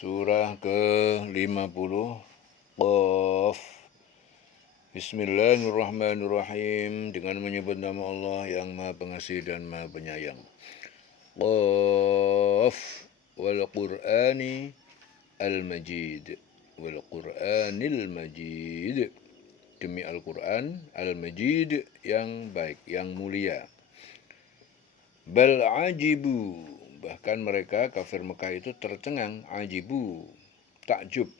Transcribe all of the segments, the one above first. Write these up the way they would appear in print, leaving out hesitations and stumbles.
Surah ke-50 Qaf. Bismillahirrahmanirrahim. Dengan menyebut nama Allah yang Maha Pengasih dan Maha Penyayang. Qaf wal Qur'ani al-Majid. Wal Qur'anil Majid. Demi Al-Qur'an al-Majid yang baik, yang mulia. Bal ajibu, bahkan mereka kafir Mekah itu tercengang, ajibu, takjub.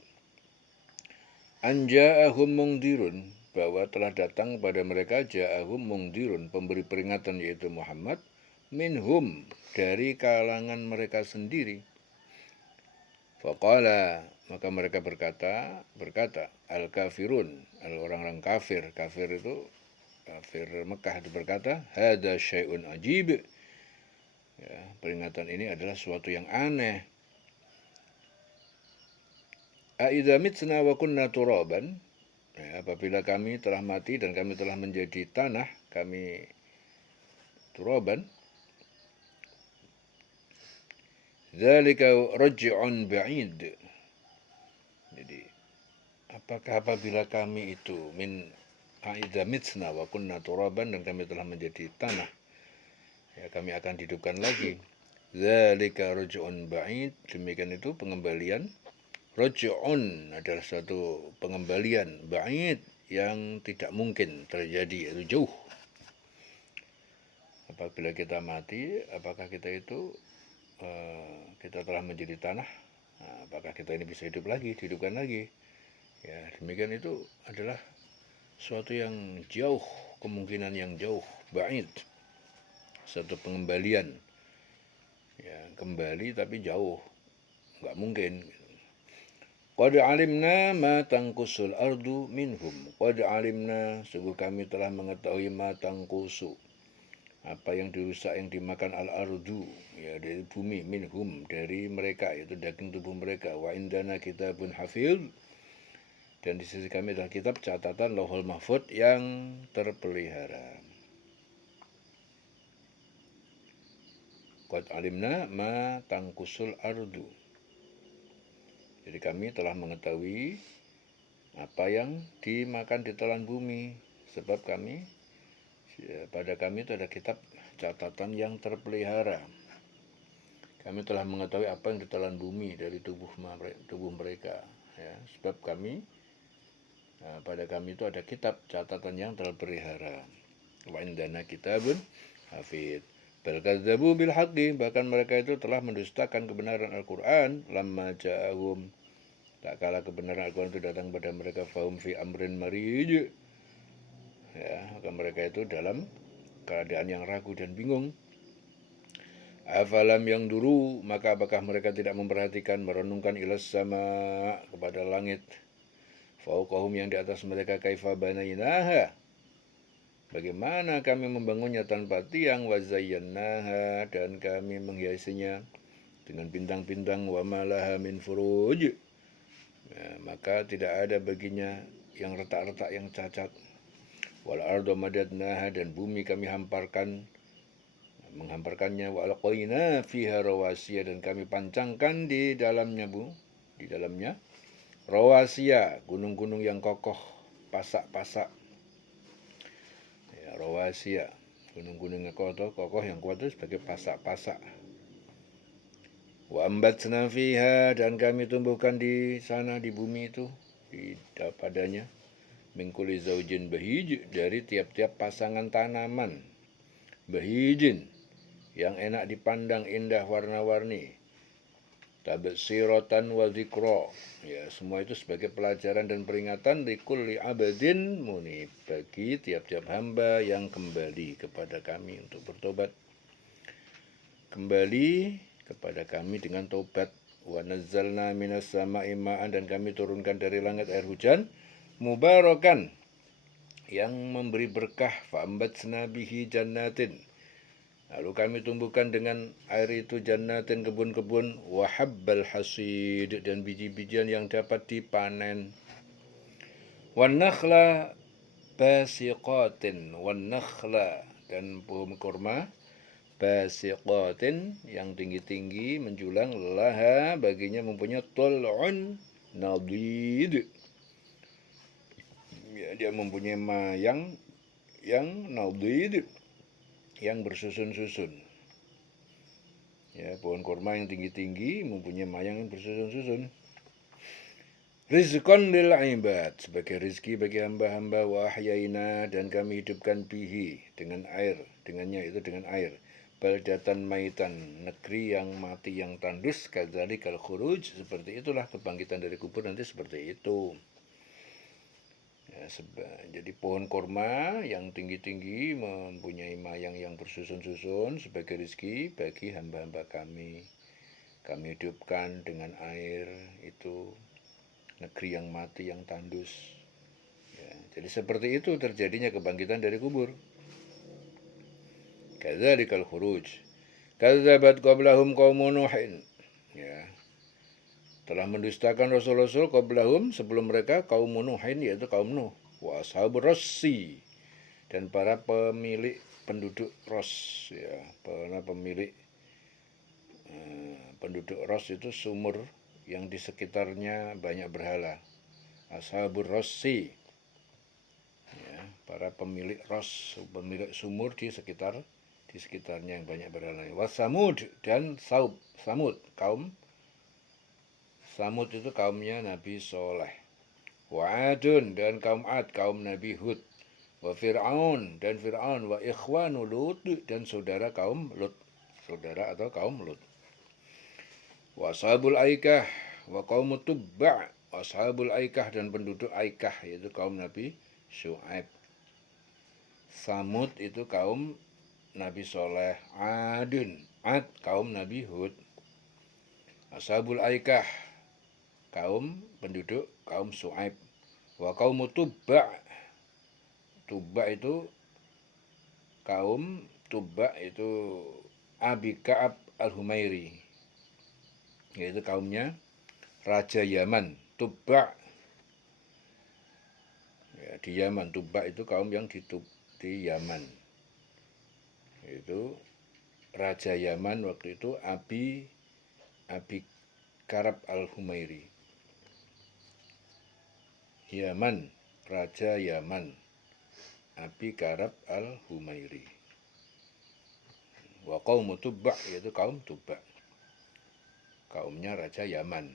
Anja'ahum mungdirun, bahwa telah datang pada mereka ja'ahum mungdirun, pemberi peringatan yaitu Muhammad, minhum, dari kalangan mereka sendiri. Faqala, maka mereka berkata, al-kafirun, orang-orang kafir itu, kafir Mekah itu berkata, hadza syai'un ajib. Ya, peringatan ini adalah suatu yang aneh. Aidza mitna wa kunna turaban, ya, apabila kami telah mati dan kami telah menjadi tanah, kami turaban. Dzalika raj'un ba'id. Jadi, apakah apabila kami itu aidza mitna wa kunna turaban dan kami telah menjadi tanah, ya, kami akan dihidupkan lagi. Dzalika raj'un ba'id, demikian itu pengembalian. Raj'un adalah suatu pengembalian, ba'id yang tidak mungkin terjadi, yaitu jauh. Apabila kita mati, apakah kita itu kita telah menjadi tanah, apakah kita ini bisa hidup lagi, dihidupkan lagi? Ya, demikian itu adalah suatu yang jauh, kemungkinan yang jauh, ba'id, satu pengembalian. Ya, kembali tapi jauh, nggak mungkin. Qad alimna ma tangkusul ardu minhum. Qad alimna, sungguh kami telah mengetahui ma tangkusu, apa yang dirusak, yang dimakan al-ardu, ya, dari bumi, minhum, dari mereka, yaitu daging tubuh mereka. Wa indana kitabun hafidh, dan di sisi kami adalah kitab catatan Lauhul Mahfudz yang terpelihara. Qad alimna ma tangkusul ardu. Jadi kami telah mengetahui apa yang dimakan di telan bumi, sebab kami, pada kami itu ada kitab catatan yang terpelihara. Kami telah mengetahui apa yang ditelan bumi dari tubuh mereka, ya, sebab kami, pada kami itu ada kitab catatan yang terpelihara. Wa indana kitabun hafidz. Bal kadzdzabu bil haqqi, bahkan mereka itu telah mendustakan kebenaran Al-Qur'an, lamma ja'ahum, tak kala kebenaran Al-Quran itu datang pada mereka, fahum fi amrin marij, ya, maka mereka itu dalam keadaan yang ragu dan bingung. Afalam yang duru, maka apakah mereka tidak memperhatikan, merenungkan ilas sama, kepada langit, fauqahum, yang di atas mereka, kaifa banainaha, bagaimana kami membangunnya tanpa tiang, wazayyannaha, dan kami menghiasinya dengan bintang-bintang, wa malaha min furuj, ya, maka tidak ada baginya yang retak-retak, yang cacat. Wal ardu madadnaha, dan bumi kami menghamparkannya. Wa alqaina fiha rawasiya, dan kami pancangkan di dalamnya, di dalamnya rawasiya, gunung-gunung yang kokoh, pasak-pasak. Ya, rawasiya, gunung-gunung yang kokoh yang kuat itu sebagai pasak-pasak. Wa ambatsna fiha, dan kami tumbuhkan di sana, di bumi itu, padanya, min kulli zaujin bahij, dari tiap-tiap pasangan tanaman, bahijin, yang enak dipandang, indah, warna-warni, tabsiratan wa dzikra, ya, semua itu sebagai pelajaran dan peringatan, li kulli abdin munib, bagi tiap-tiap hamba yang kembali kepada kami untuk bertobat, kembali kepada kami dengan taubat. Wa nazzalna minas sama'i ma'an, dan kami turunkan dari langit air hujan, mubarakan, yang memberi berkah, fa'ambatsna bihi jannatin, lalu kami tumbuhkan dengan air itu jannatin, kebun-kebun, wa habbal hasid, dan biji-bijian yang dapat dipanen, wan nakhla basiqatin, wan nakhla, dan pohon kurma basiqatin yang tinggi-tinggi menjulang, laha baginya mempunyai tul'un nadid. Ya, dia mempunyai mayang yang nadid, yang bersusun-susun. Ya, pohon kurma yang tinggi-tinggi mempunyai mayang yang bersusun-susun. Rizqan lil ibad, sebagai rizki bagi hamba-hamba, wa ahyaina, dan kami hidupkan bihi, dengan air, dengannya itu dengan air, baldatan maitan, negeri yang mati yang tandus, kadzalikal khuruj, seperti itulah kebangkitan dari kubur nanti seperti itu. Ya, jadi pohon kurma yang tinggi-tinggi mempunyai mayang yang bersusun-susun sebagai rizki bagi hamba-hamba kami. Kami hidupkan dengan air itu negeri yang mati yang tandus. Ya, jadi seperti itu terjadinya kebangkitan dari kubur. Kadzalikal khuruj. Kadzabat qablahum qaumun Nuhin. Ya. Telah mendustakan rasul-rasul qablahum, sebelum mereka, kaum Nuhin, yaitu kaum Nuh, wa ashabur rassi, dan para pemilik penduduk Ros, ya, para pemilik penduduk Ros itu sumur yang di sekitarnya banyak berhala. Ashabur rassi, ya, para pemilik Ros, pemilik sumur di sekitarnya yang banyak berhala. Wasamud, dan Samud, kaum Samud itu kaumnya Nabi Soleh. Wa Adun, dan kaum Ad, kaum Nabi Hud. Wa Fir'aun, dan Fir'aun. Wa ikhwanu Lut, dan saudara kaum Lut, saudara atau kaum Lut. Wa ashabul Aikah, wa kaum Tubba', ashabul Aikah, dan penduduk Aikah, yaitu kaum Nabi Syu'aib. Samud itu kaum Nabi Soleh. Adun, Ad, kaum Nabi Hud. Ashabul Aikah, kaum penduduk kaum Syu'aib. Wa kaum Tubba', Tubba' itu kaum Tubba' itu Abi Ka'ab al-Humairi, yaitu kaumnya Raja Yaman. Tubba' ya, di Yaman. Tubba' itu kaum yang di Yaman, itu Raja Yaman waktu itu Abi Ka'ab al-Humairi. Yaman, Raja Yaman, Abi Ka'ab al-Humairi. Wa qaum Tubba', yaitu kaum Tubba', kaumnya Raja Yaman.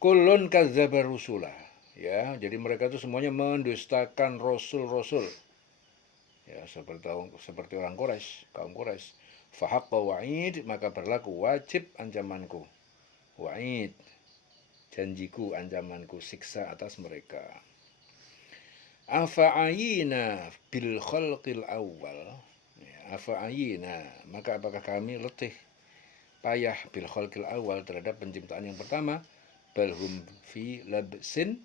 Kullun kadzdzaba rusulah. Ya, jadi mereka itu semuanya mendustakan rasul-rasul. Ya, seperti orang Quraisy, kaum Quraisy. Fahaqqa wa'id, maka berlaku wajib ancamanku. Wa'id, janjiku, ancamanku, siksa atas mereka. Afa'ayina bil khalqil awal. Afa'ayina, maka apakah kami letih, payah, bil khalqil awal, terhadap penciptaan yang pertama, balhum fi labsin,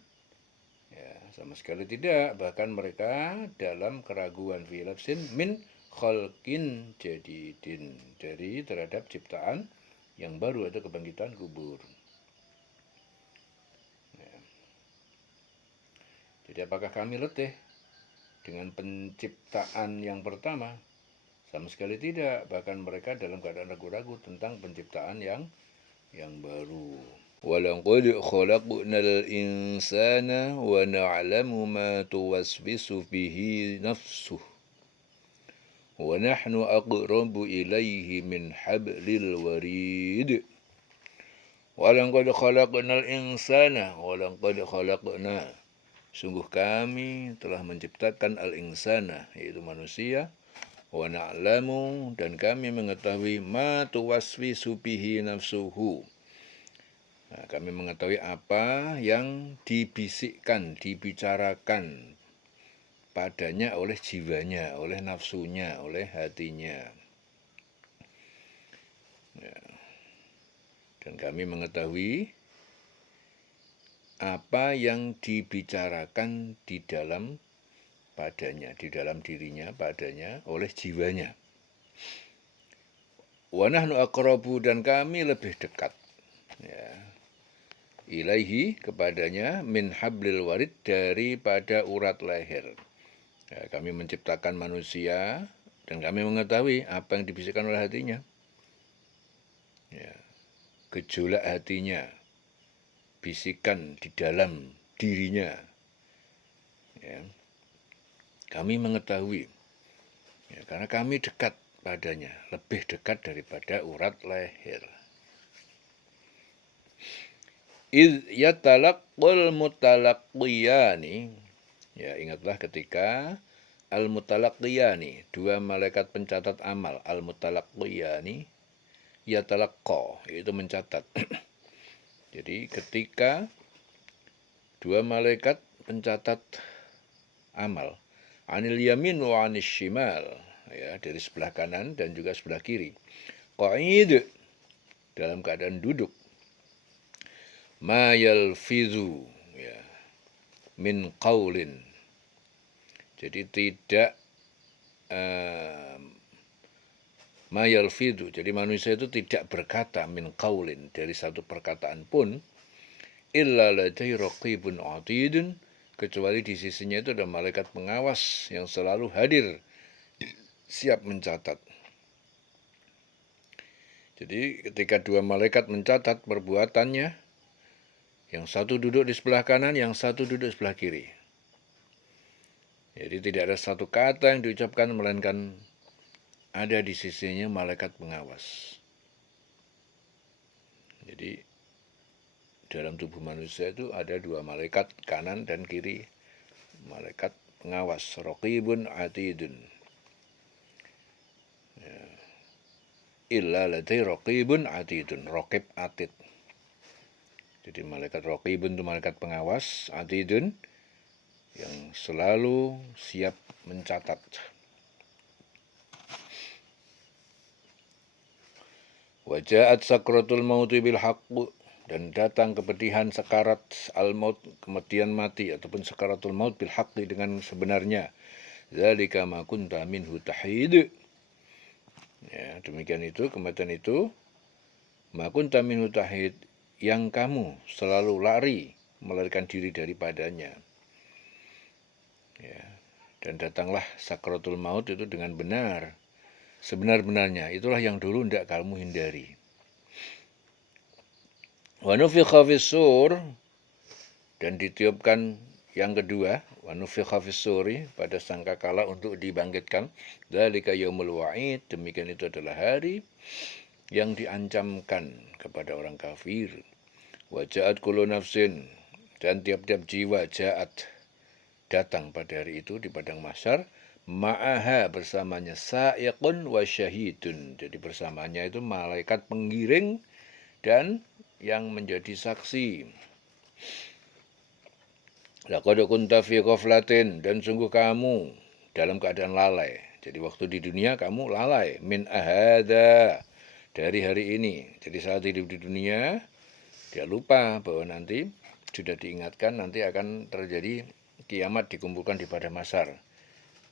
ya, sama sekali tidak, bahkan mereka dalam keraguan, fi labsin min khalqin jadidin, dari terhadap ciptaan yang baru atau kebangkitan kubur. Ya. Jadi apakah kami letih dengan penciptaan yang pertama? Sama sekali tidak, bahkan mereka dalam keadaan ragu-ragu tentang penciptaan yang baru. Walaqad khalaqnal insana wa na'lamu ma tuwaswisu bihi nafsuh wa nahnu aqrabu ilaihi min hablil warid. Walaqad khalaqnal insana, walaqad khalaqna, sungguh kami telah menciptakan al-insana, yaitu manusia. Wa na'lamu, dan kami mengetahui, ma tuwaswisu bihi nafsuhu, nah, kami mengetahui apa yang dibisikkan, dibicarakan padanya oleh jiwanya, oleh nafsunya, oleh hatinya. Ya. Dan kami mengetahui apa yang dibicarakan di dalam padanya, di dalam dirinya, padanya, oleh jiwanya. Wa nahnu aqrabu, dan kami lebih dekat, ya, ilaihi, kepadanya, min hablil warid, daripada urat leher. Ya, kami menciptakan manusia Dan kami mengetahui apa yang dibisikkan oleh hatinya. Ya, gejolak hatinya, bisikan di dalam dirinya. Ya, kami mengetahui, ya, karena kami dekat padanya, lebih dekat daripada urat leher. Idh yatalaqqal mutalaqqiyani. Ya, ingatlah ketika al-mutalaqqiyani, dua malaikat pencatat amal, al-mutalaqqiyani, yatalaqqa, yaitu mencatat. Jadi ketika dua malaikat pencatat amal, anil yamin wa anis shimal, ya, dari sebelah kanan dan juga sebelah kiri. Qa'id, dalam keadaan duduk. Ma yalfizu, ya, min qaulin. Jadi tidak ma yalfizu. Jadi manusia itu tidak berkata min qaulin, dari satu perkataan pun, illa ladai raqibun atidun, kecuali di sisinya itu ada malaikat pengawas yang selalu hadir, siap mencatat. Jadi ketika dua malaikat mencatat perbuatannya, yang satu duduk di sebelah kanan, yang satu duduk di sebelah kiri. Jadi tidak ada satu kata yang diucapkan, melainkan ada di sisinya malaikat pengawas. Jadi dalam tubuh manusia itu ada dua malaikat, kanan dan kiri, malaikat pengawas, raqibun atidun. Ya. Illa ladai raqibun atidun, raqib atid. Jadi malaikat raqibun itu malaikat pengawas, atidun yang selalu siap mencatat. Waja'at sakratul mauti bil haqq, dan datang kepedihan sekarat al-maut, kematian mati ataupun sakaratul maut bil haqqi, dengan sebenarnya. Zalika ma kunta minhu tahid. Ya, demikian itu, kematian itu, ma kunta minhu tahid, yang kamu selalu melarikan diri daripadanya. Ya, dan datanglah sakratul maut itu dengan benar, sebenar-benarnya. Itulah yang dulu tidak kamu hindari. Wa nufikha fis-sur, dan ditiupkan yang kedua, wa nufikha fis-suri, pada sangkakala untuk dibangkitkan. Dzalika yaumul wa'id, demikian itu adalah hari yang diancamkan kepada orang kafir. Wa ja'at kullu nafsin, dan tiap-tiap jiwa, ja'at, datang pada hari itu di padang mahsyar, ma'aha, bersamanya sa'iqun wa syahidun. Jadi bersamanya itu malaikat penggiring dan yang menjadi saksi. Laqad kunta fi ghaflatin, dan sungguh kamu dalam keadaan lalai. Jadi waktu di dunia kamu lalai, min ahada, dari hari ini. Jadi saat hidup di dunia dia lupa bahwa nanti sudah diingatkan nanti akan terjadi kiamat, dikumpulkan di padang mahsyar.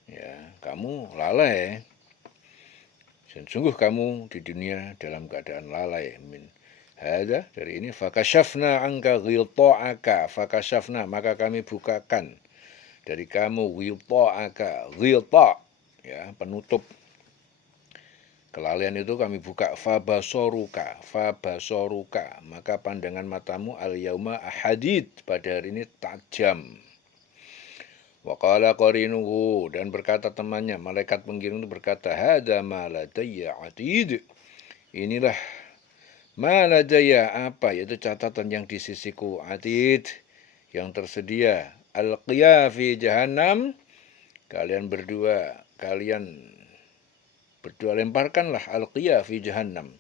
Ya, kamu lalai. Dan sungguh kamu di dunia dalam keadaan lalai. Min hada, dari ini, fakashafna angka ghilta'aka, fakashafna, maka kami bukakan dari kamu ghilta'aka, ghilta', ya, penutup. Kelalaian itu kami buka, fabasoruka, maka pandangan matamu al-yauma ahadid, pada hari ini tajam. Wa qala qarinuhu, dan berkata temannya, malaikat penggiring itu berkata, hadza ma ladayya atid, inilah ma ladayya, apa, yaitu catatan yang di sisiku, atid, yang tersedia. Alqiya fi jahannam, kalian berdua lemparkanlah, alqiya fi jahannam,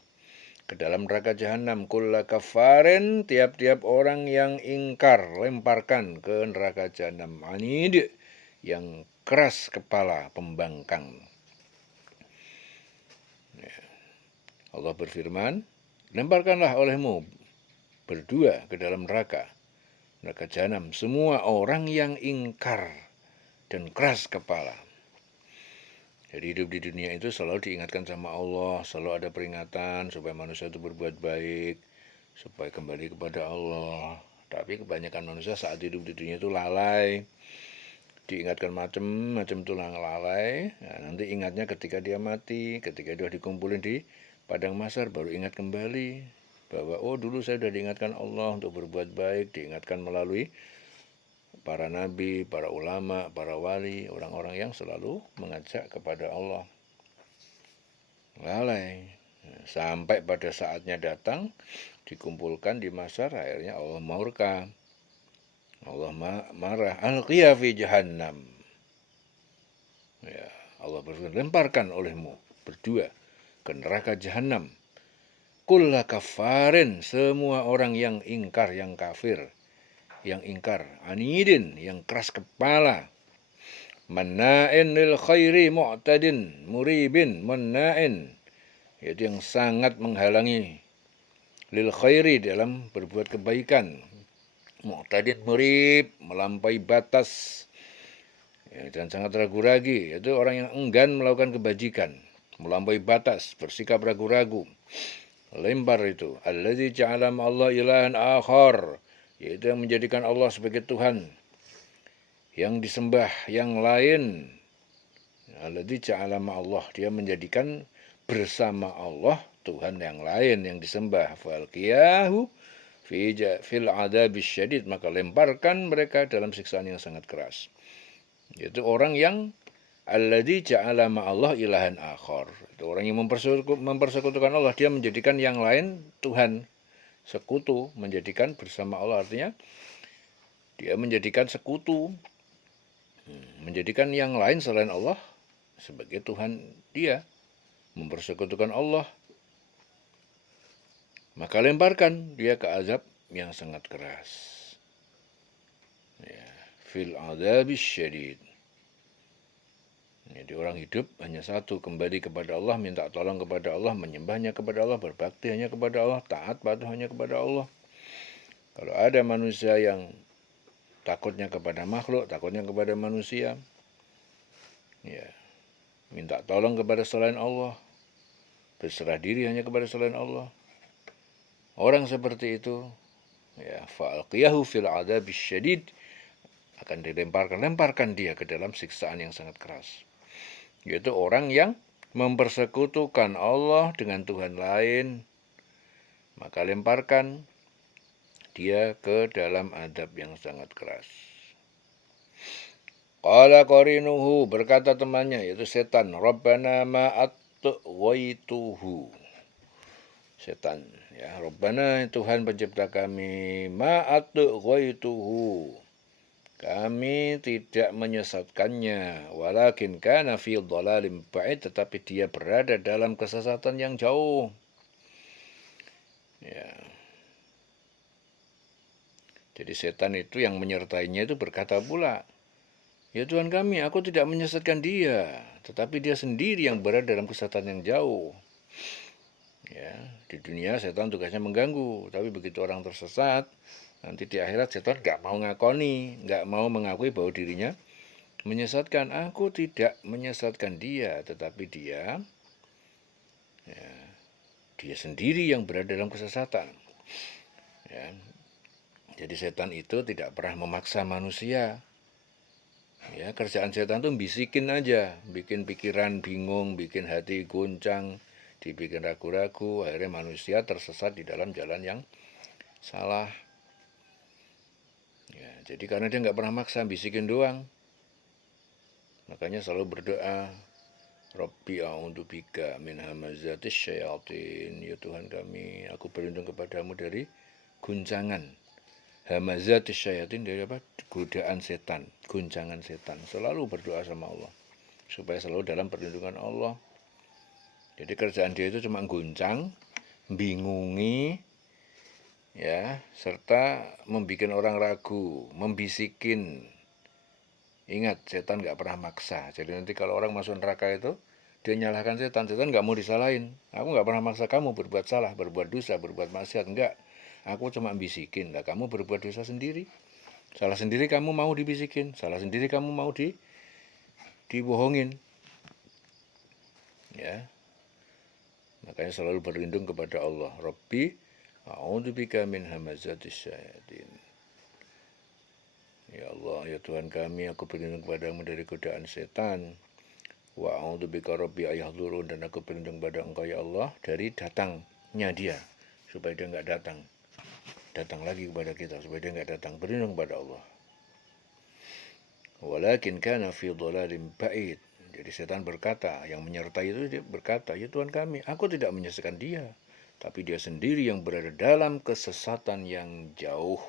ke dalam neraka jahannam, kulla kafarin, tiap-tiap orang yang ingkar, lemparkan ke neraka jahannam, anid, yang keras kepala, pembangkang. Ya. Allah berfirman, lemparkanlah olehmu berdua ke dalam neraka jahannam semua orang yang ingkar dan keras kepala. Jadi hidup di dunia itu selalu diingatkan sama Allah, selalu ada peringatan supaya manusia itu berbuat baik, supaya kembali kepada Allah. Tapi kebanyakan manusia saat hidup di dunia itu lalai, diingatkan macam-macam tulang lalai. Nah, nanti ingatnya ketika dia mati, ketika dia dikumpulin di padang mahsyar, baru ingat kembali bahwa oh dulu saya sudah diingatkan Allah untuk berbuat baik, diingatkan melalui para nabi, para ulama, para wali, orang-orang yang selalu mengajak kepada Allah. Lalai. Sampai pada saatnya datang, dikumpulkan di mahsyar, akhirnya Allah murka. Allah marah, alqiya fi jahannam. Ya, Allah berfirman, lemparkan olehmu berdua ke neraka jahanam. Kulla kafarin, semua orang yang ingkar, yang kafir, yang ingkar, anidin, yang keras kepala, manna'in lil khairi mu'tadin, muribin, manna'in, yaitu yang sangat menghalangi, lil khairi, dalam berbuat kebaikan, mu'tadin, murib, melampaui batas, ya, dan sangat ragu-ragu, yaitu orang yang enggan melakukan kebajikan, melampaui batas, bersikap ragu-ragu. Lempar itu, alladzi ja'ala ma'allah ilahan akhar, yaitu yang menjadikan Allah sebagai Tuhan yang disembah yang lain. Alladzi ja'ala ma'allah, dia menjadikan bersama Allah Tuhan yang lain yang disembah. Falqiyahu fil adabis syadid, maka lemparkan mereka dalam siksaan yang sangat keras. Yaitu orang yang alladzi ja'ala ma'allah ilahan akhar. Itu orang yang mempersekutukan Allah, dia menjadikan yang lain Tuhan, sekutu, menjadikan bersama Allah, artinya dia menjadikan sekutu, menjadikan yang lain selain Allah sebagai Tuhan dia, mempersekutukan Allah. Maka lemparkan dia ke azab yang sangat keras. Ya, fil adabis syadid. Jadi orang hidup hanya satu, kembali kepada Allah, minta tolong kepada Allah, menyembahnya kepada Allah, berbakti hanya kepada Allah, taat patuh hanya kepada Allah. Kalau ada manusia yang takutnya kepada makhluk, takutnya kepada manusia, ya, minta tolong kepada selain Allah, berserah diri hanya kepada selain Allah, orang seperti itu, ya, fa'alqiyahu fil adabis syadid, akan lemparkan dia ke dalam siksaan yang sangat keras. Yaitu orang yang mempersekutukan Allah dengan Tuhan lain, maka lemparkan dia ke dalam adab yang sangat keras. Qala qarinuhu, berkata temannya yaitu setan, Rabbana ma'atwaituhu. Setan, ya, Rabbana, Tuhan pencipta kami, ma'atwaituhu, kami tidak menyesatkannya, walakin kana fi dhalalim ba'id, tetapi dia berada dalam kesesatan yang jauh. Ya. Jadi setan itu yang menyertainya itu berkata pula, ya Tuhan kami, aku tidak menyesatkan dia, tetapi dia sendiri yang berada dalam kesesatan yang jauh. Ya, di dunia setan tugasnya mengganggu, tapi begitu orang tersesat, nanti di akhirat setan nggak mau ngakoni, nggak mau mengakui bahwa dirinya menyesatkan. Aku tidak menyesatkan dia, tetapi dia, ya, dia sendiri yang berada dalam kesesatan. Ya. Jadi setan itu tidak pernah memaksa manusia. Ya, kerjaan setan itu bisikin aja, bikin pikiran bingung, bikin hati goncang, dibikin ragu-ragu, akhirnya manusia tersesat di dalam jalan yang salah. Ya, jadi karena dia nggak pernah maksa, bisikin doang, makanya selalu berdoa, Rabbi a'udzu bika min hamazatis syayatin, ya Tuhan kami, aku berlindung kepadamu dari guncangan. Hamazatis syayatin, dari apa? Godaan setan, guncangan setan. Selalu berdoa sama Allah supaya selalu dalam perlindungan Allah. Jadi kerjaan dia itu cuma guncang, bingungi, ya, serta membuat orang ragu, membisikin. Ingat, setan nggak pernah maksa. Jadi nanti kalau orang masuk neraka itu, dia nyalahkan setan. Setan nggak mau disalahin. Aku nggak pernah maksa kamu berbuat salah, berbuat dosa, berbuat maksiat. Enggak. Aku cuma bisikin. Lah, kamu berbuat dosa sendiri. Salah sendiri kamu mau dibisikin. Salah sendiri kamu mau dibohongin. Ya. Makanya selalu berlindung kepada Allah. Rabbi a'udzubika min hamazatis syayatin. Ya Allah, ya Tuhan kami, aku berlindung kepadamu dari godaan setan. Wa a'udzubika rabbi ayahdurun, dan aku berlindung pada Engkau ya Allah dari datangnya dia, supaya dia enggak datang lagi kepada kita, supaya dia enggak datang. Berlindung pada Allah. Walakin kana fi dhalalim ba'id. Jadi setan berkata, yang menyertai itu dia berkata, ya Tuhan kami, aku tidak menyesatkan dia, tapi dia sendiri yang berada dalam kesesatan yang jauh.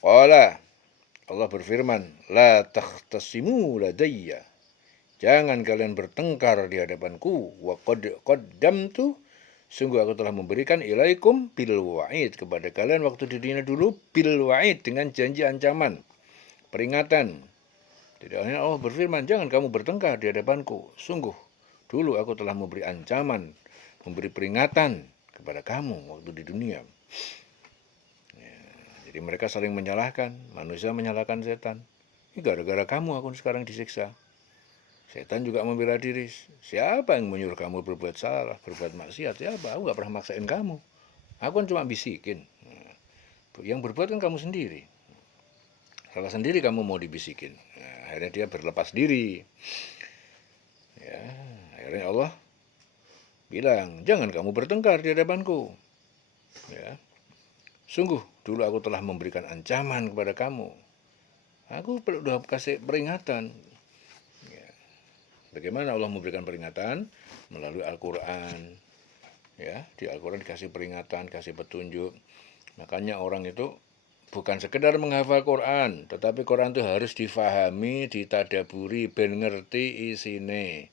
Qala, Allah berfirman, la takhtasimu ladayya. Jangan kalian bertengkar di hadapanku. Wa qad qaddamtu, sungguh aku telah memberikan ilaikum bil wa'id, kepada kalian waktu di dunia dulu, bil wa'id, dengan janji ancaman, peringatan. Tidak hanya Allah berfirman, jangan kamu bertengkar di hadapanku. Sungguh, dulu aku telah memberi ancaman, memberi peringatan kepada kamu waktu di dunia. Ya, jadi mereka saling menyalahkan, manusia menyalahkan setan. Ini gara-gara kamu aku sekarang disiksa. Setan juga membela diri. Siapa yang menyuruh kamu berbuat salah, berbuat maksiat? Siapa? Aku gak pernah maksain kamu. Aku kan cuma bisikin. Yang berbuat kan kamu sendiri. Salah sendiri kamu mau dibisikin. Nah, akhirnya dia berlepas diri. Ya, akhirnya Allah bilang, jangan kamu bertengkar di hadapanku. Ya, sungguh dulu aku telah memberikan ancaman kepada kamu. Aku sudah kasih peringatan. Ya. Bagaimana Allah memberikan peringatan? Melalui Al-Quran. Ya, di Al-Quran dikasih peringatan, kasih petunjuk. Makanya orang itu bukan sekedar menghafal Quran, tetapi Quran itu harus difahami, ditadaburi, ben ngerti isine,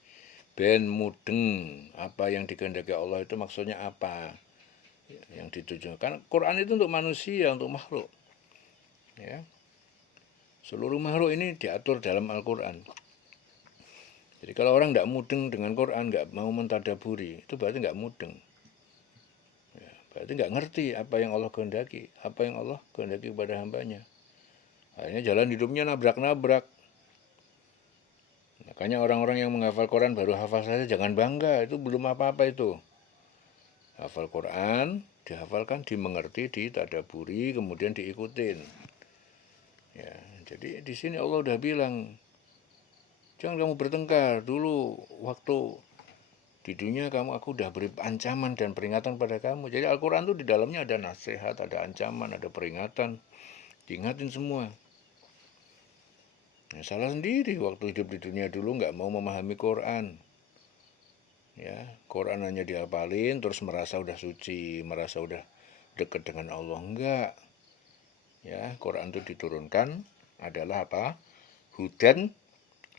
ben mudeng apa yang dikehendaki Allah itu maksudnya apa, yang ditujukan. Quran itu untuk manusia, untuk makhluk. Ya, seluruh makhluk ini diatur dalam Al-Quran. Jadi kalau orang nggak mudeng dengan Quran, nggak mau mentadaburi, itu berarti nggak mudeng. Berarti nggak ngerti apa yang Allah kehendaki, apa yang Allah kehendaki kepada hambanya. Akhirnya jalan hidupnya nabrak-nabrak. Makanya orang-orang yang menghafal Quran baru hafal saja jangan bangga, itu belum apa-apa itu. Hafal Quran, dihafalkan, dimengerti, ditadaburi, kemudian diikutin. Ya, jadi di sini Allah udah bilang, jangan kamu bertengkar. Dulu waktu di dunia aku udah beri ancaman dan peringatan pada kamu. Jadi Al-Quran itu di dalamnya ada nasihat, ada ancaman, ada peringatan. Diingatin semua. Nah, salah sendiri waktu hidup di dunia dulu nggak mau memahami Quran. Ya, Quran hanya dihafalin terus merasa udah suci, merasa udah dekat dengan Allah. Enggak. Ya, Quran itu diturunkan adalah apa? Hudan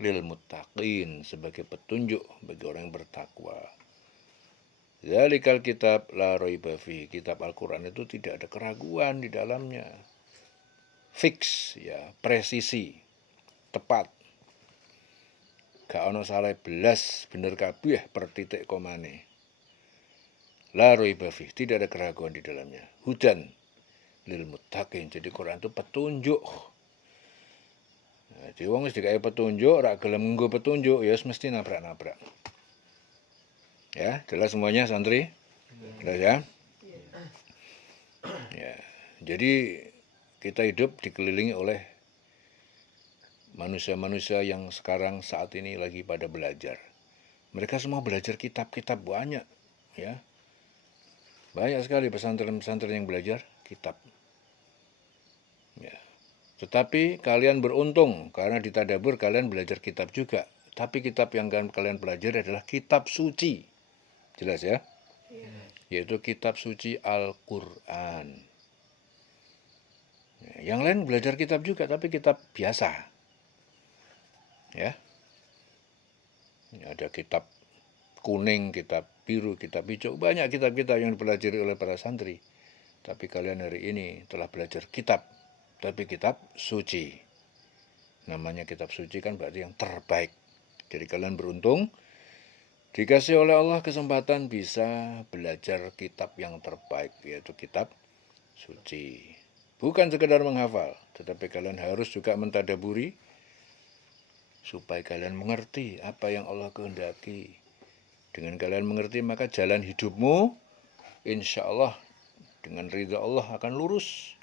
lil muttaqin, sebagai petunjuk bagi orang yang bertakwa. Zalikal kitab la raiba fi. Kitab Al-Quran itu tidak ada keraguan di dalamnya. Fix, ya, presisi, tepat. Gak ono salah belas, bener kabeh per titik komane. La raiba fi, tidak ada keraguan di dalamnya. Hudan lil muttaqin. Jadi Quran itu petunjuk. Jadi wong wis dikai petunjuk, ora gelem nggo petunjuk, ya mesti nabrak-nabrak. Ya, jelas semuanya santri? Jelas ya? Ya. Jadi kita hidup dikelilingi oleh manusia-manusia yang sekarang saat ini lagi pada belajar. Mereka semua belajar kitab-kitab banyak, ya. Banyak sekali pesantren-pesantren yang belajar kitab. Ya. Tetapi kalian beruntung karena di Tadabur kalian belajar kitab juga. Tapi kitab yang kalian pelajari adalah kitab suci. Jelas ya? Yaitu kitab suci Al-Quran. Yang lain belajar kitab juga, tapi kitab biasa. Ya. Ada kitab kuning, kitab biru, kitab hijau. Banyak kitab-kitab yang dipelajari oleh para santri. Tapi kalian hari ini telah belajar kitab, tapi kitab suci. Namanya kitab suci kan berarti yang terbaik. Jadi kalian beruntung dikasih oleh Allah kesempatan bisa belajar kitab yang terbaik, yaitu kitab suci. Bukan sekedar menghafal, tetapi kalian harus juga mentadaburi supaya kalian mengerti apa yang Allah kehendaki. Dengan kalian mengerti maka jalan hidupmu insya Allah dengan ridha Allah akan lurus,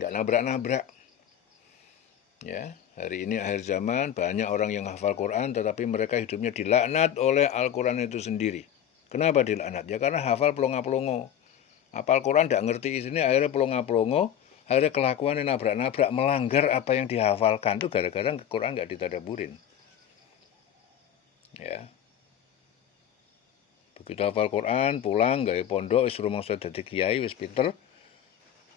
nggak nabrak-nabrak. Ya, hari ini akhir zaman banyak orang yang hafal Quran tetapi mereka hidupnya dilaknat oleh Al-Quran itu sendiri. Kenapa dilaknat? Ya karena hafal pelongo-pelongo. Hafal Quran tidak ngerti isinya, akhirnya pelongo-pelongo, akhirnya kelakuannya nabrak-nabrak, melanggar apa yang dihafalkan. Itu gara-gara Quran nggak ditadaburin. Ya. Begitu hafal Quran, pulang, gawe pondok, wis rumangsa dadi kiai, wis pinter.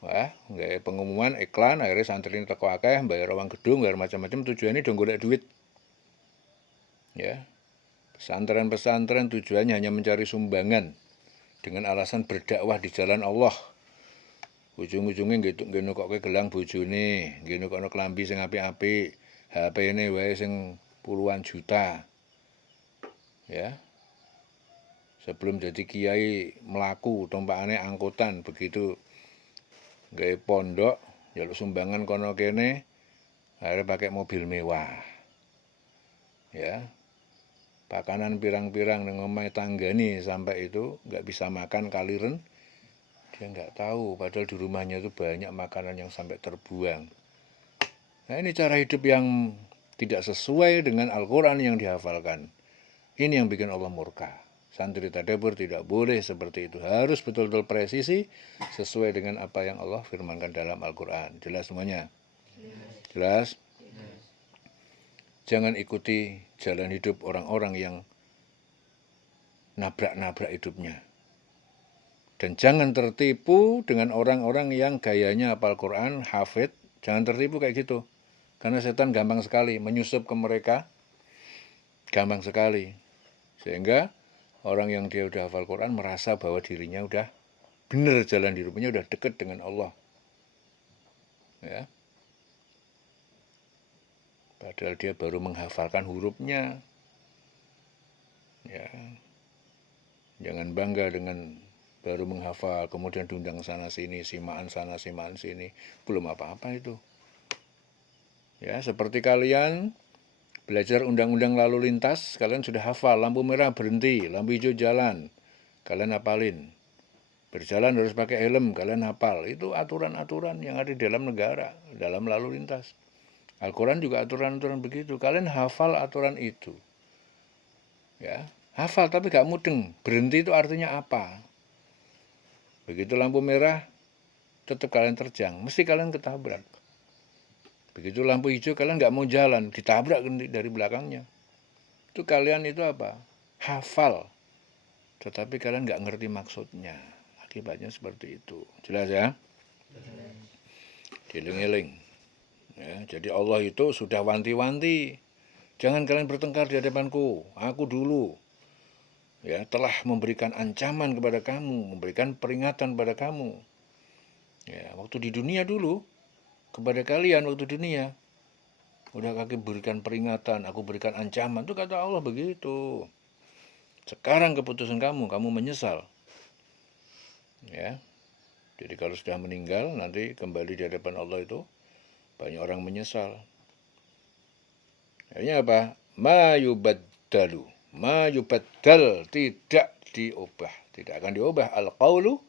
Wah, nggak pengumuman iklan, akhirnya santri ini teko akeh, bayar uang gedung, bayar macam-macam, tujuannya dong golek duit. Ya, pesantren-pesantren tujuannya hanya mencari sumbangan dengan alasan berdakwah di jalan Allah. Ujung-ujungnya nggih nukokke gelang bojone, nggih nukokno klambi sing apik-apik, HP-ne wae sing puluhan juta. Ya. Sebelum jadi kiai melaku, tumpakane angkutan, begitu gawe pondok, jaluk sumbangan kono kene, akhirnya pakai mobil mewah. Ya, pakanan pirang-pirang nang omahe tanggane sampai itu nggak bisa makan kaliren, dia nggak tahu. Padahal di rumahnya itu banyak makanan yang sampai terbuang. Nah ini cara hidup yang tidak sesuai dengan Al-Quran yang dihafalkan. Ini yang bikin Allah murka. Santri tadabbur tidak boleh seperti itu. Harus betul-betul presisi sesuai dengan apa yang Allah firmankan dalam Al-Quran. Jelas semuanya? Jelas? Jangan ikuti jalan hidup orang-orang yang nabrak-nabrak hidupnya. Dan jangan tertipu dengan orang-orang yang gayanya hafal Quran, hafid. Jangan tertipu kayak gitu. Karena setan gampang sekali menyusup ke mereka. Gampang sekali. Sehingga orang yang dia udah hafal Quran merasa bahwa dirinya udah benar jalan hidupnya, udah dekat dengan Allah. Ya. Padahal dia baru menghafalkan hurufnya. Ya. Jangan bangga dengan baru menghafal, kemudian diundang sana sini, simaan sana, simaan sini. Belum apa-apa itu. Ya, seperti kalian belajar undang-undang lalu lintas, kalian sudah hafal, lampu merah berhenti, lampu hijau jalan. Kalian hafalin. Berjalan harus pakai helm, kalian hafal. Itu aturan-aturan yang ada di dalam negara, dalam lalu lintas. Al-Quran juga aturan-aturan begitu. Kalian hafal aturan itu. Ya, hafal tapi gak mudeng. Berhenti itu artinya apa? Begitu lampu merah, tetap kalian terjang. Mesti kalian ketabrak. Begitu lampu hijau, kalian gak mau jalan. Ditabrak dari belakangnya. Itu kalian itu apa? Hafal. Tetapi kalian gak ngerti maksudnya. Akibatnya seperti itu. Jelas ya? Dieling-eling. Ya, jadi Allah itu sudah wanti-wanti. Jangan kalian bertengkar di hadapanku. Aku dulu ya telah memberikan ancaman kepada kamu, memberikan peringatan kepada kamu. Ya, waktu di dunia dulu kepada kalian waktu dunia udah kaki berikan peringatan, aku berikan ancaman. Itu kata Allah begitu. Sekarang keputusan kamu menyesal. Ya. Jadi kalau sudah meninggal nanti kembali di hadapan Allah itu banyak orang menyesal. Akhirnya apa? Ma yubaddal, tidak diubah, tidak akan diubah al-qaulu,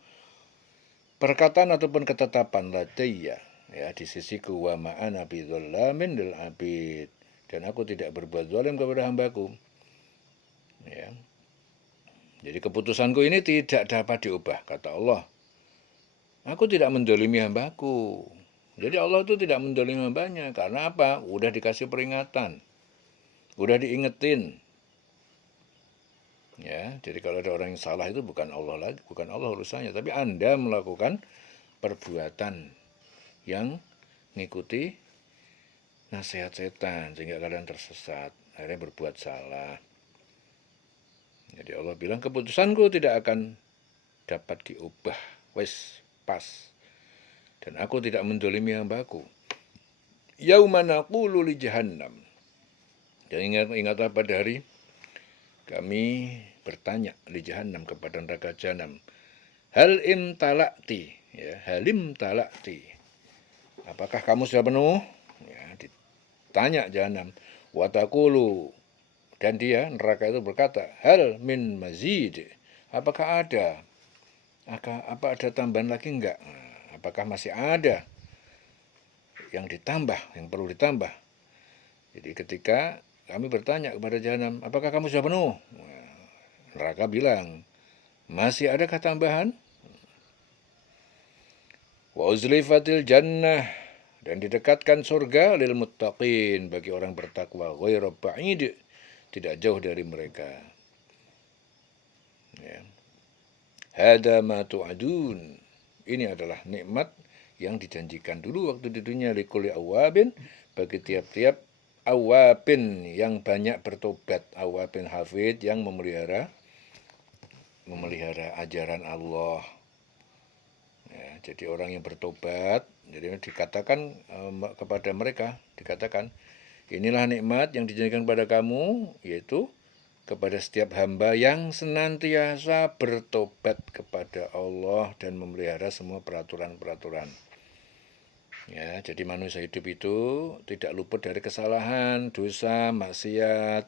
perkataan ataupun ketetapan ladayya, ya di sisiku, wa ma ana bidzallamin lil abid, dan aku tidak berbuat zalim kepada hambaku. Ya. Jadi keputusanku ini tidak dapat diubah, kata Allah. Aku tidak mendolimi hambaku. Jadi Allah itu tidak mendolimi hambanya. Karena apa? Udah dikasih peringatan. Udah diingetin. Ya, jadi kalau ada orang yang salah itu bukan Allah lagi, bukan Allah urusannya, tapi Anda melakukan perbuatan yang ngikuti nasihat setan sehingga kalian tersesat, akhirnya berbuat salah. Jadi Allah bilang keputusanku tidak akan dapat diubah. Wes pas. Dan aku tidak mendolimi hambaku. Yauma naqulu li jahannam. Dan ingat pada hari kami bertanya li jahannam kepada neraka jahanam. Hal imtalakti, ya, halim talakti. Apakah kamu sudah penuh? Ya, ditanya jahanam. Watakulu, dan dia neraka itu berkata, hal min mazid. Apakah ada? Apa ada tambahan lagi enggak? Apakah masih ada yang ditambah, yang perlu ditambah. Jadi ketika kami bertanya kepada jahanam, apakah kamu sudah penuh? Neraka bilang, masih adakah tambahan? Wa uzlifatil jannah, dan didekatkan surga lil muttaqin, bagi orang bertakwa, ghairu ba'id, tidak jauh dari mereka. Ya. Hada ma tu'adun, ini adalah nikmat yang dijanjikan dulu waktu di dunia, likulli awabin, bagi tiap-tiap awabin yang banyak bertobat, awabin hafid yang memelihara ajaran Allah. Ya, jadi orang yang bertobat, jadi dikatakan kepada mereka, dikatakan, inilah nikmat yang dijanjikan pada kamu, yaitu kepada setiap hamba yang senantiasa bertobat kepada Allah dan memelihara semua peraturan-peraturan. Ya, jadi manusia hidup itu tidak luput dari kesalahan, dosa, maksiat.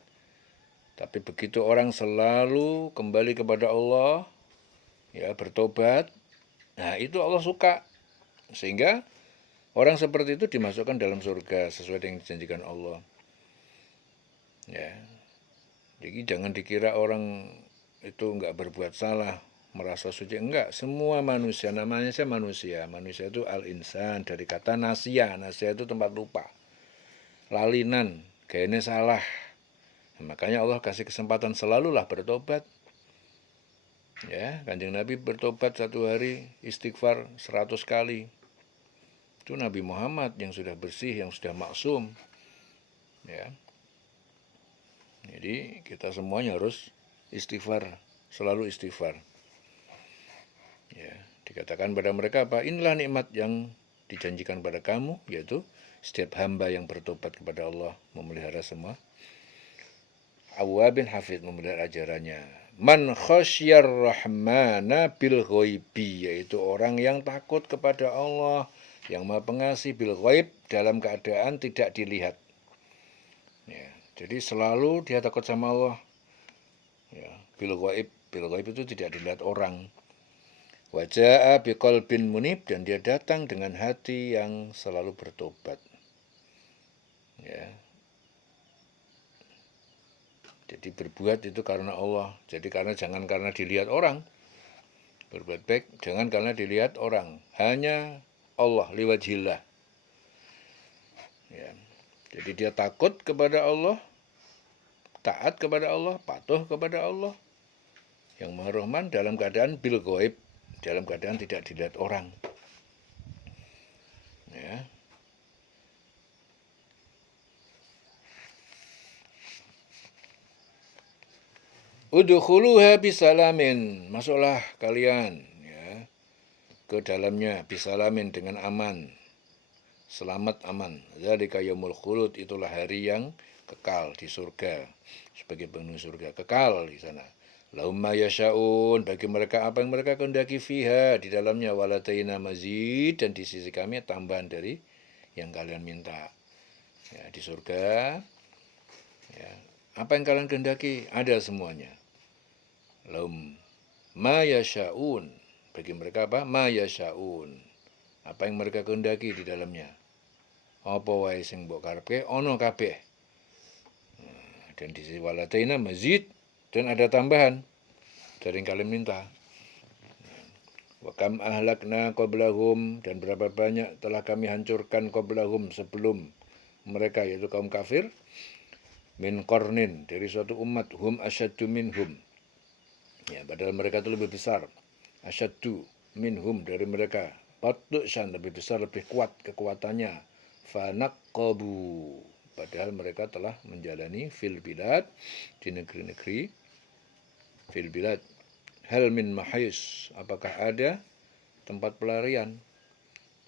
Tapi begitu orang selalu kembali kepada Allah, ya bertobat, nah itu Allah suka. Sehingga orang seperti itu dimasukkan dalam surga sesuai dengan dijanjikan Allah. Ya. Jadi jangan dikira orang itu enggak berbuat salah, merasa suci, enggak. Semua manusia, namanya saya manusia. Manusia itu al-insan, dari kata nasya. Nasya itu tempat lupa. Lalinan, gayanya salah. Nah, makanya Allah kasih kesempatan selalulah bertobat. Ya, Kanjeng Nabi bertobat satu hari, istighfar 100 kali. Itu Nabi Muhammad yang sudah bersih, yang sudah maksum. Ya. Jadi kita semuanya harus istighfar, selalu istighfar. Ya, dikatakan pada mereka apa? Inilah nikmat yang dijanjikan pada kamu, yaitu setiap hamba yang bertobat kepada Allah, memelihara semua awabin hafid, memelihara ajarannya. Man khasyar rahmana bil ghaibi, yaitu orang yang takut kepada Allah yang Maha Pengasih, bil ghaib, dalam keadaan tidak dilihat. Ya, jadi selalu dia takut sama Allah. Ya, bil ghaib itu tidak dilihat orang. Waja'a biqalbin munib, dan dia datang dengan hati yang selalu bertobat. Ya. Jadi berbuat itu karena Allah. Jadi jangan karena dilihat orang. Berbuat baik jangan karena dilihat orang. Hanya Allah, liwajhillah. Ya. Jadi dia takut kepada Allah, taat kepada Allah, patuh kepada Allah yang Maha Rahman dalam keadaan bil ghaib, dalam keadaan tidak dilihat orang. Ya. Udkhuluha bisalamin, masuklah kalian ya ke dalamnya bisalamin, dengan aman, selamat, aman. Zalika yaumul khulud, itulah hari yang kekal di surga, sebagai penghuni surga kekal di sana. Lahum ma yasyaun, bagi mereka apa yang mereka kehendaki, fiha, di dalamnya, walataina mazid, dan di sisi kami tambahan dari yang kalian minta. Ya, di surga ya, apa yang kalian kehendaki ada semuanya. Lahum ma yasyaun, bagi mereka apa? Ma yasyaun, apa yang mereka kehendaki di dalamnya. Apa wae sing mbok karepke ana kabeh. Dan di sisi walataina mazid, dan ada tambahan dari yang kalian minta. Wa kam ahlakna qablahum, dan berapa banyak telah kami hancurkan qablahum, sebelum mereka, yaitu kaum kafir, min qarnin, dari suatu umat, hum asyaddu minhum, ya padahal mereka itu lebih besar, asyaddu minhum, dari mereka, patdu'san, lebih besar, lebih kuat kekuatannya, fanaqabu, padahal mereka telah menjalani fil bilad, di negeri-negeri, fil bilad, hal min mahis, apakah ada tempat pelarian.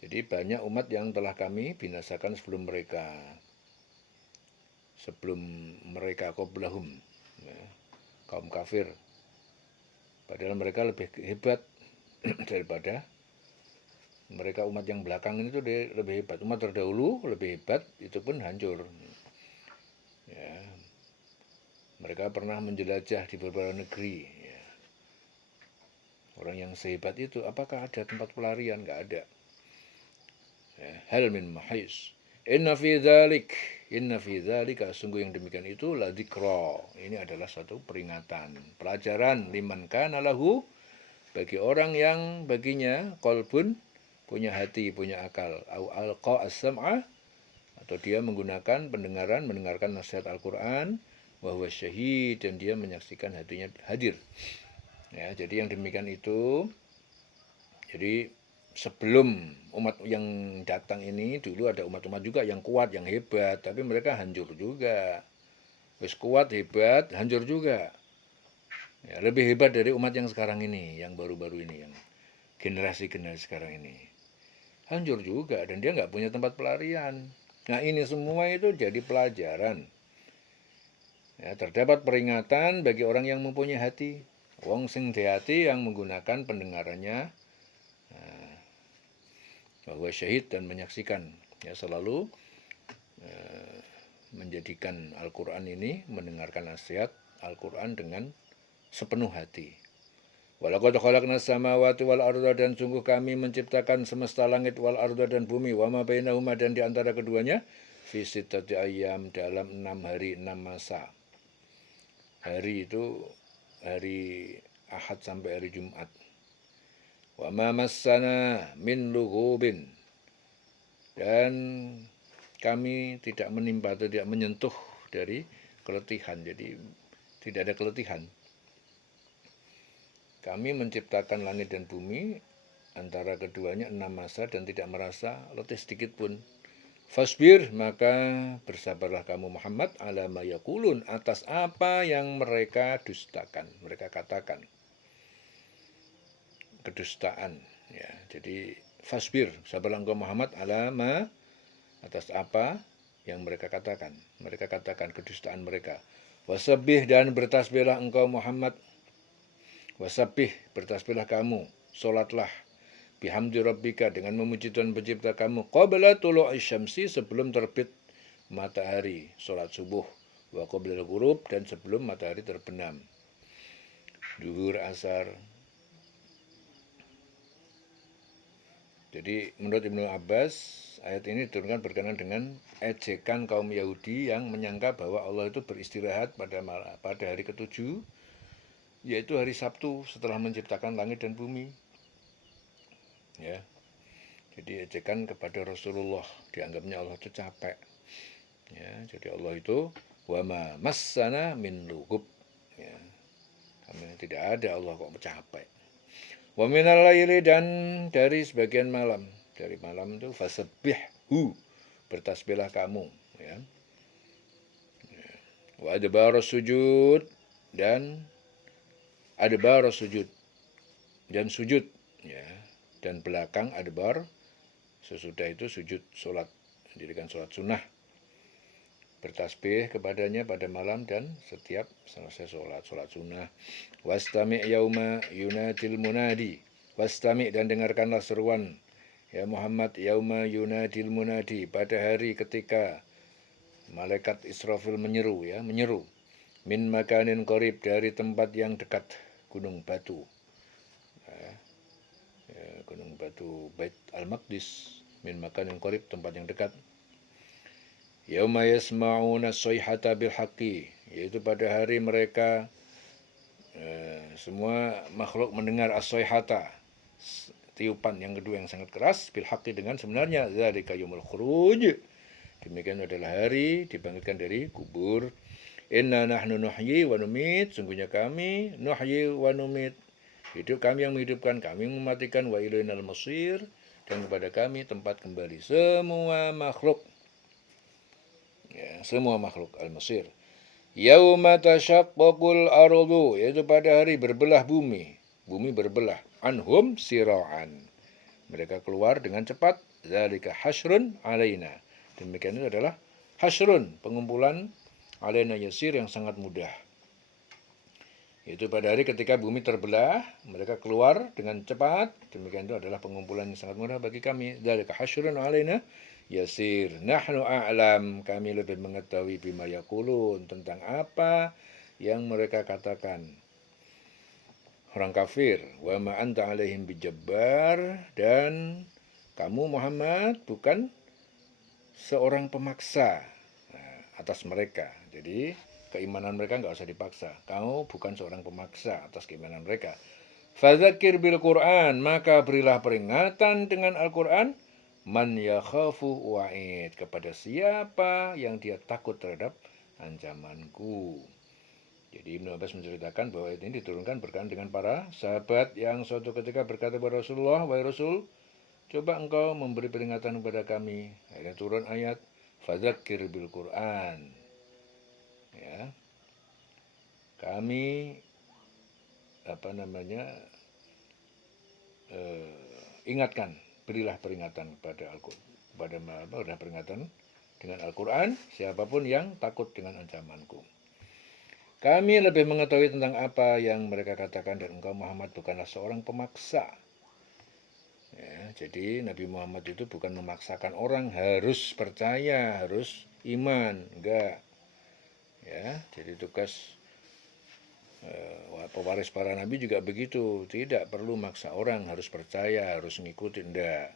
Jadi banyak umat yang telah kami binasakan sebelum mereka, qablahum, ya, kaum kafir, padahal mereka lebih hebat daripada mereka. Umat yang belakang ini tuh lebih hebat, umat terdahulu lebih hebat, itu pun hancur. Ya, mereka pernah menjelajah di beberapa negeri. Ya. Orang yang sehebat itu, apakah ada tempat pelarian? Nggak ada. Ya, hal min mahis. Inna fi dzalika sungguh yang demikian itu la dzikra. Ini adalah satu peringatan, pelajaran liman kana lahu bagi orang yang baginya qalbun punya hati, punya akal, au alqa as-sam'a atau dia menggunakan pendengaran, mendengarkan nasihat Al-Qur'an, wa huwa syahid dan dia menyaksikan hatinya hadir. Ya, jadi yang demikian itu jadi sebelum umat yang datang ini dulu ada umat-umat juga yang kuat, yang hebat, tapi mereka hancur juga. Wis kuat, hebat, hancur juga. Ya, lebih hebat dari umat yang sekarang ini, yang baru-baru ini, yang generasi-generasi sekarang ini. Hancur juga dan dia nggak punya tempat pelarian. Nah ini semua itu jadi pelajaran. Ya, terdapat peringatan bagi orang yang mempunyai hati. Wong sing hati yang menggunakan pendengarannya bahwa syahid dan menyaksikan. Ya selalu menjadikan Al-Quran ini, mendengarkan nasihat Al-Quran dengan sepenuh hati. Walaqad khalaqnas samawati wal arda dan sungguh kami menciptakan semesta langit wal arda dan bumi wa ma bainahuma dan di antara keduanya fi sittati ayyam dalam 6 hari 6 masa. Hari itu hari Ahad sampai hari Jumat. Wa ma massana min lughubin dan kami tidak menimpa atau tidak menyentuh dari keletihan. Jadi tidak ada keletihan. Kami menciptakan langit dan bumi antara keduanya 6 masa dan tidak merasa letih sedikit pun. Fasbir, maka bersabarlah kamu Muhammad ala ma yaqulun atas apa yang mereka dustakan, mereka katakan. Kedustaan, ya. Jadi fasbir, sabarlah engkau Muhammad ala ma atas apa yang mereka katakan. Mereka katakan kedustaan mereka. Wasabbih dan bertasbihlah engkau Muhammad. Wasabbih, bertasbihlah kamu, solatlah bihamdi rabbika dengan memuji Tuhan pencipta kamu qabla tulu'i syamsi sebelum terbit matahari, solat subuh, wa qabla ghurub dan sebelum matahari terbenam. Duhur, asar. Jadi menurut Ibnu Abbas ayat ini diturunkan berkenaan dengan ejekan kaum Yahudi yang menyangka bahwa Allah itu beristirahat pada hari ke-7 yaitu hari Sabtu setelah menciptakan langit dan bumi. Ya. Jadi ejekan kepada Rasulullah, dianggapnya Allah itu capek. Ya, jadi Allah itu wa ma massana min lughub. Ya. Kami tidak ada Allah kok capek. Wa minal laili dan dari sebagian malam. Dari malam itu fasabbihhu, bertasbihlah kamu, ya. Wa adbarus sujud dan adbarus sujud dan sujud, ya. Dan belakang adbar sesudah itu sujud solat, dirikan solat sunnah. Bertasbih kepadanya pada malam dan setiap selesai solat sunnah. Wastami' yauma yunadil munadi. Wastami' dan dengarkanlah seruan ya Muhammad yauma yunadil munadi pada hari ketika malaikat Israfil menyeru, ya, menyeru. Min makanin qarib dari tempat yang dekat, gunung batu. Gunung batu Bait Al-Maqdis, min makanin qarib tempat yang dekat. Yauma yasma'una sayhata bil haqqi, yaitu pada hari mereka semua makhluk mendengar as-sayhata, tiupan yang kedua yang sangat keras, bil haqqi dengan sebenarnya, dzalika yaumul khuruj. Demikian adalah hari dibangkitkan dari kubur. Inna nahnu nuhyi wa numit, sungguhnya kami nuhyi wa numit, hidup kami yang menghidupkan, kami yang mematikan, wa ilainal masir dan kepada kami tempat kembali semua makhluk. Ya, semua makhluk al-masir. Yauma tashaqqaqul ardu, yaitu pada hari berbelah bumi. Bumi berbelah. Anhum sira'an. Mereka keluar dengan cepat. Dzalika hasrun alaina. Demikian itu adalah hasrun, pengumpulan alaina yasir yang sangat mudah. Yaitu pada hari ketika bumi terbelah, mereka keluar dengan cepat. Demikian itu adalah pengumpulan yang sangat mudah bagi kami. Dzalika hasrun alaina yasir. Nahnu a'lam, kami lebih mengetahui bima yaqulun, tentang apa yang mereka katakan. Orang kafir, wa ma anta alaihim bijabbar, dan kamu Muhammad bukan seorang pemaksa atas mereka. Jadi keimanan mereka nggak usah dipaksa. Kamu bukan seorang pemaksa atas keimanan mereka. Fadzakir bil Quran, maka berilah peringatan dengan Al-Quran. Man yakhafu wa'id, kepada siapa yang dia takut terhadap ancamanku. Jadi Ibnu Abbas menceritakan bahwa ini diturunkan berkenaan dengan para sahabat yang suatu ketika berkata kepada Rasulullah, wahai Rasul, coba engkau memberi peringatan kepada kami. Akhirnya turun ayat, fadzakir bil Quran. Ya, kami ingatkan, berilah peringatan kepada Al-Quran, berilah peringatan dengan Al-Quran, siapapun yang takut dengan ancamanku. Kami lebih mengetahui tentang apa yang mereka katakan, dan engkau Muhammad bukanlah seorang pemaksa. Ya, jadi Nabi Muhammad itu bukan memaksakan orang harus percaya, harus iman, enggak. Ya, jadi tugas pewaris para nabi juga begitu, tidak perlu maksa orang harus percaya, harus ngikutin, enggak.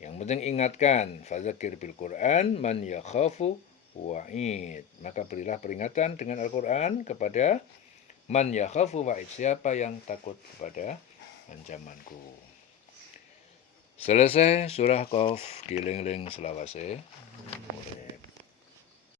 Yang penting ingatkan, fadzakir bil Quran man yakhafu wa'id, maka berilah peringatan dengan Al-Quran kepada man yakhafu wa'id, siapa yang takut kepada ancamanku. Selesai surah Qaf, dieling-eling selawase.